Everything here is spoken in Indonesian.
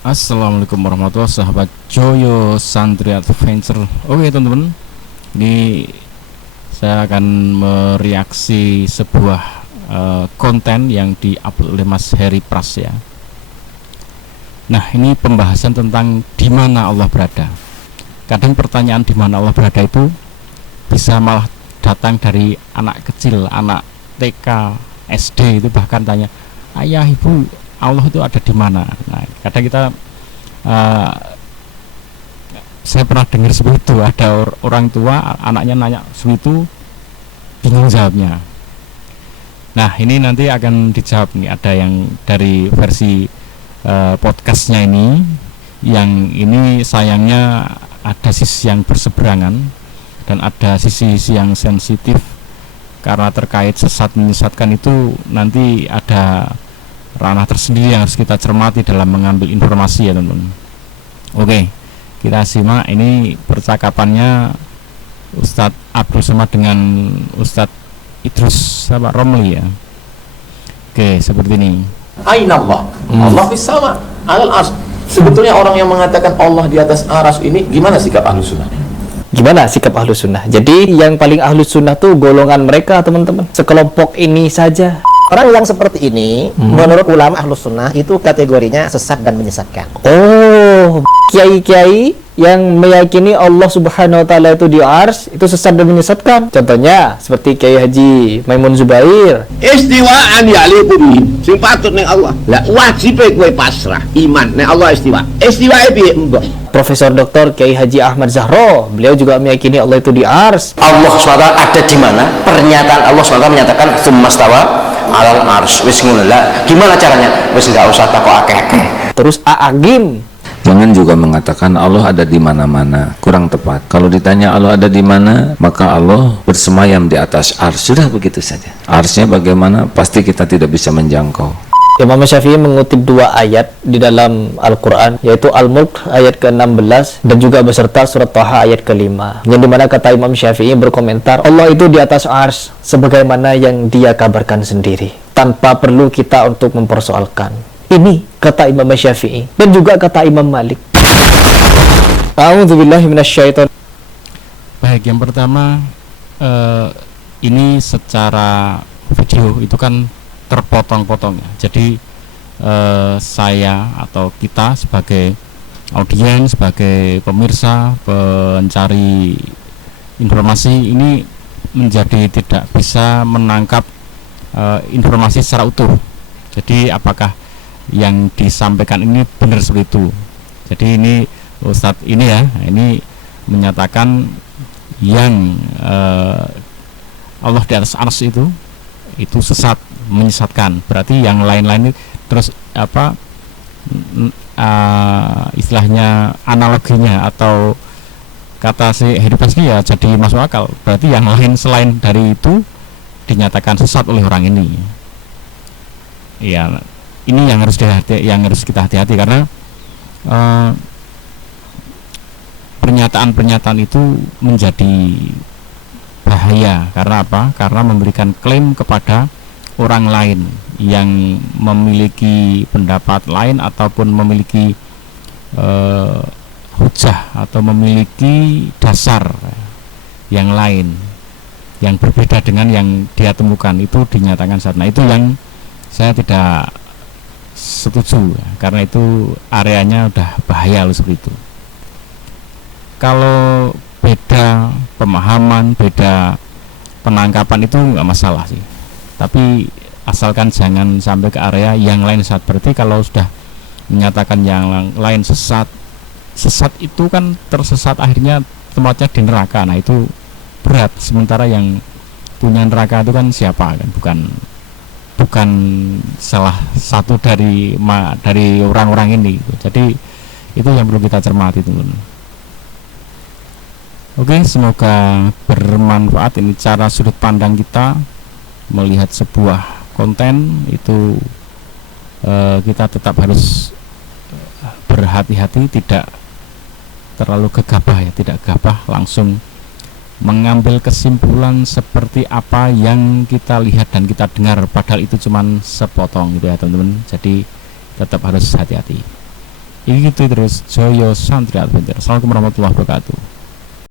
Assalamualaikum warahmatullahi wabarakatuh, sahabat Joyo Santri Adventure. Oke teman-teman, ini saya akan mereaksi sebuah konten yang diupload oleh Mas Heri Pras ya. Nah, ini pembahasan tentang di mana Allah berada. Kadang pertanyaan di mana Allah berada itu bisa malah datang dari anak kecil, anak TK, SD, itu bahkan tanya, ayah ibu, Allah itu ada di mana? Nah, kadang kita saya pernah dengar seperti itu, ada orang tua anaknya nanya seperti itu, bingung jawabnya. Nah, ini nanti akan dijawab nih, ada yang dari versi podcastnya ini, yang ini sayangnya ada sisi yang berseberangan dan ada sisi yang sensitif karena terkait sesat menyesatkan. Itu nanti ada ranah tersendiri yang harus kita cermati dalam mengambil informasi ya teman-teman. Oke, kita simak ini percakapannya Ustadz Abdul Somad dengan Ustadz Idrus Romli ya. Oke, seperti ini. Aina Allah? Allah fis sama alal ars. Sebetulnya orang yang mengatakan Allah di atas aras ini gimana sikap ahlu sunnah? Gimana sikap ahlu sunnah? Jadi yang paling ahlu sunnah tuh golongan mereka teman-teman, sekelompok ini saja. Orang yang seperti ini, menurut ulama ahlus sunnah, itu kategorinya sesat dan menyesatkan. Oh, kiai-kiai yang meyakini Allah subhanahu wa ta'ala itu di ars, itu sesat dan menyesatkan. Contohnya, seperti Kiai Haji Maimun Zubair. Istiwaan ya'liqu bihi, sing patut ning Allah. Lah wajib kowe pasrah, iman nek Allah istiwa. Istiwae piye mbok? Profesor Dr. Kiai Haji Ahmad Zahro, beliau juga meyakini Allah itu di ars. Allah SWT ada di mana? Pernyataan Allah SWT menyatakan tsummastawa alal ars. Wis ngono lah. Gimana caranya? Wis enggak usah takok akeh-akeh. Terus A'agim. Jangan juga mengatakan Allah ada di mana-mana, kurang tepat. Kalau ditanya Allah ada di mana, maka Allah bersemayam di atas ars. Sudah begitu saja. Arsnya bagaimana? Pasti kita tidak bisa menjangkau. Imam Syafi'i mengutip dua ayat di dalam Al-Quran, yaitu Al-Mulk ayat ke-16 dan juga beserta surat Thaha ayat ke-5, yang dimana kata Imam Syafi'i berkomentar, Allah itu di atas ars sebagaimana yang dia kabarkan sendiri, tanpa perlu kita untuk mempersoalkan. Ini kata Imam Syafi'i dan juga kata Imam Malik. A'udzubillahi minasyaitonir. Baik, yang pertama ini secara video itu kan terpotong-potong ya. Jadi saya atau kita sebagai audiens, sebagai pemirsa, pencari informasi ini menjadi tidak bisa menangkap informasi secara utuh. Jadi apakah yang disampaikan ini benar seperti itu? Jadi ini Ustadz ini ya, ini menyatakan yang Allah di atas ars itu sesat, menyesatkan. Berarti yang lain-lain terus apa istilahnya analoginya atau kata si Heri Pras ya jadi masuk akal. Berarti yang lain selain dari itu dinyatakan sesat oleh orang ini. Iya, ini yang harus kita hati-hati karena pernyataan-pernyataan itu menjadi bahaya. Karena apa? Karena memberikan klaim kepada orang lain yang memiliki pendapat lain ataupun memiliki hujah atau memiliki dasar yang lain yang berbeda dengan yang dia temukan, itu dinyatakan sesat. Nah, itu yang saya tidak setuju ya, karena itu areanya udah bahaya loh seperti itu. Kalau beda pemahaman, beda penangkapan itu nggak masalah sih, tapi asalkan jangan sampai ke area yang lain sesat. Berarti kalau sudah menyatakan yang lain sesat itu kan tersesat akhirnya tempatnya di neraka. Nah, itu berat. Sementara yang punya neraka itu kan siapa kan? Bukan salah satu dari orang-orang ini. Jadi itu yang perlu kita cermati teman-teman. Oke, semoga bermanfaat. Ini cara sudut pandang kita melihat sebuah konten itu. Kita tetap harus berhati-hati, tidak terlalu gegabah ya, tidak gegabah langsung mengambil kesimpulan seperti apa yang kita lihat dan kita dengar, padahal itu cuman sepotong gitu ya teman-teman. Jadi tetap harus hati-hati. Ini gitu terus Joyo Santri Adventure. Assalamualaikum warahmatullahi wabarakatuh.